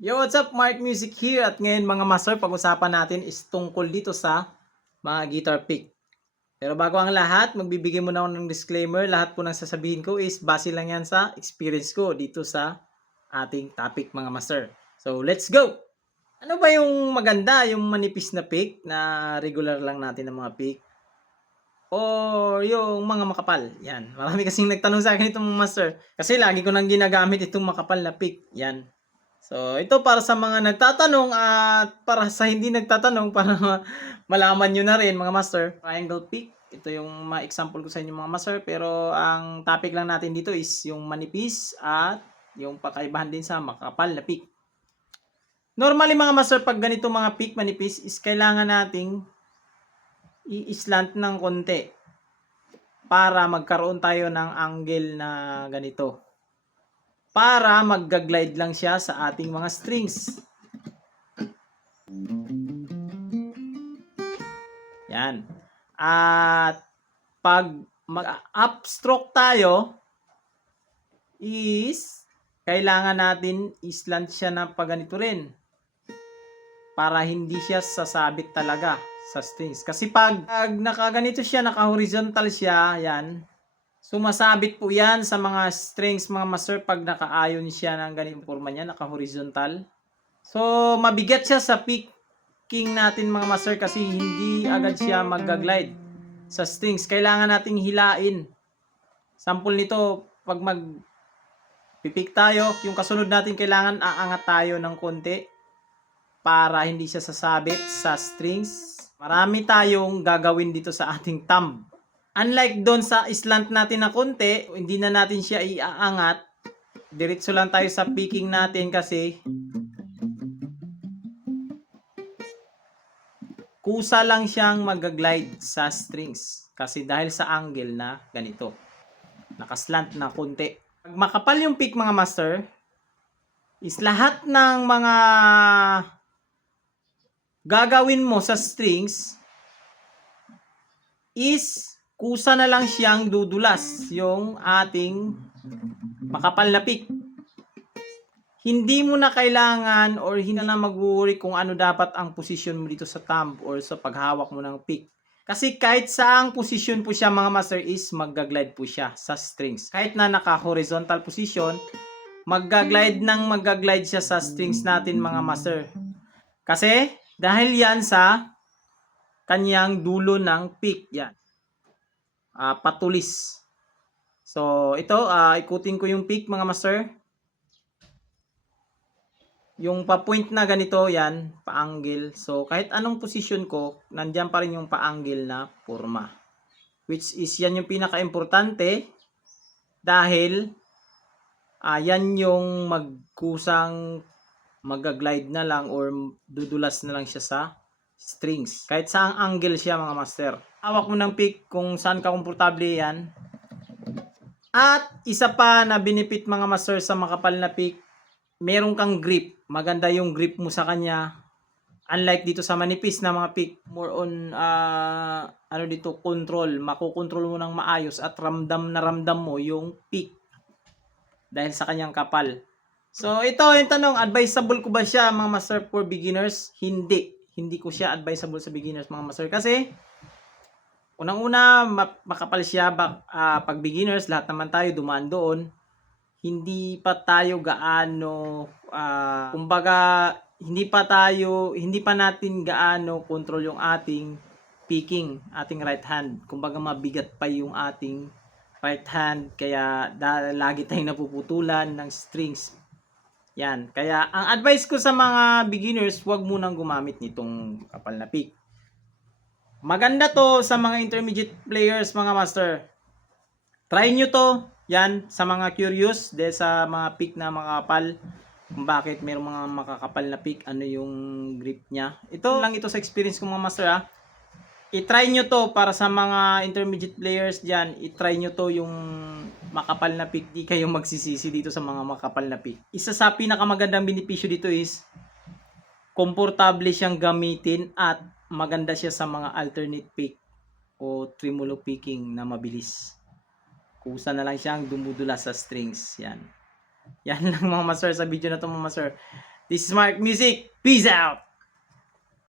Yo, what's up? Mark Music here at ngayon mga master, pag-usapan natin is tungkol dito sa mga guitar pick. Pero bago ang lahat, magbibigay muna ako ng disclaimer. Lahat po ng sasabihin ko is base lang yan sa experience ko dito sa ating topic mga master. So, let's go! Ano ba yung maganda? Yung manipis na pick na regular lang natin ng mga pick? Or yung mga makapal? Yan. Marami kasing nagtanong sa akin itong mga master. Kasi lagi ko nang ginagamit itong makapal na pick. Yan. So, ito para sa mga nagtatanong at para sa hindi nagtatanong para malaman nyo na rin mga master. Triangle pick. Ito yung mga example ko sa inyo mga master. Pero ang topic lang natin dito is yung manipis at yung pakaibahan din sa makapal na pick. Normally mga master, pag ganito mga pick manipis is kailangan nating i-slant ng konti para magkaroon tayo ng angle na ganito. Para magga-glide lang siya sa ating mga strings. Yan. At pag mag-upstroke tayo is kailangan natin islant siya na paganito rin para hindi siya sasabit talaga sa strings. Kasi pag nakaganito siya, naka-horizontal siya, yan, sumasabit po yan sa mga strings mga master pag naka-ayon siya ng ganitong forma niya, naka-horizontal. So, mabigat siya sa picking natin mga master kasi hindi agad siya mag-glide sa strings. Kailangan nating hilain. Sample nito, pag mag-pick tayo, yung kasunod natin kailangan aangat tayo ng konti para hindi siya sasabit sa strings. Marami tayong gagawin dito sa ating thumb. Unlike doon sa slant natin na konti, hindi na natin siya iaangat. Diretso lang tayo sa picking natin kasi kusa lang siyang mag-glide sa strings. Kasi dahil sa angle na ganito. Nakaslant na konti. Pag makapal yung pick mga master, is lahat ng mga gagawin mo sa strings is kusa na lang siyang dudulas yung ating makapal na pick. Hindi mo na kailangan or hindi na mag-worry kung ano dapat ang posisyon mo dito sa thumb or sa paghawak mo ng pick. Kasi kahit saang posisyon po siya mga master is magga-glide po siya sa strings. Kahit na naka-horizontal position, magga-glide siya sa strings natin mga master. Kasi dahil yan sa kanyang dulo ng pick yan. Patulis. So ito, ikutin ko yung pick mga master. Yung pa-point na ganito yan, pa-angle. So kahit anong position ko, nandiyan pa rin yung pa-angle na forma. Which is yan yung pinaka-importante dahil yan yung magkusang mag-glide na lang or dudulas na lang siya sa strings. Kahit saang angle siya mga master. Hawak mo ng pick kung saan ka komportable yan. At isa pa na benefit mga master sa makapal na pick, meron kang grip. Maganda yung grip mo sa kanya. Unlike dito sa manipis na mga pick, more on dito, control. Makokontrol mo ng maayos at ramdam na ramdam mo yung pick dahil sa kanyang kapal. So ito yung tanong, advisable ko ba siya mga master for beginners? Hindi. Hindi ko siya advisable sa beginners mga master kasi unang-una makapal siya pag beginners, lahat naman tayo dumaan doon. Hindi pa tayo gaano kumbaga hindi pa natin gaano control yung ating picking, ating right hand. Kumbaga mabigat pa yung ating right hand kaya lagi tayong napuputulan ng strings. Yan. Kaya ang advice ko sa mga beginners, huwag munang gumamit nitong kapal na pick. Maganda to sa mga intermediate players mga master. Try nyo to. Yan, sa mga curious, de sa mga pick na makakapal, kung bakit mayroong mga makakapal na pick, ano yung grip niya. Ito lang ito sa experience ko mga master ha. I-try nyo to para sa mga intermediate players dyan. I-try nyo to yung makapal na pick. Di kayo magsisisi dito sa mga makapal na pick. Isa sa pinakamagandang benepisyo dito is komportable siyang gamitin at maganda siya sa mga alternate pick o tremolo picking na mabilis. Kusa na lang siyang dumudula sa strings. Yan. Yan lang mga master sa video na to mga master. This is Mark Music. Peace out!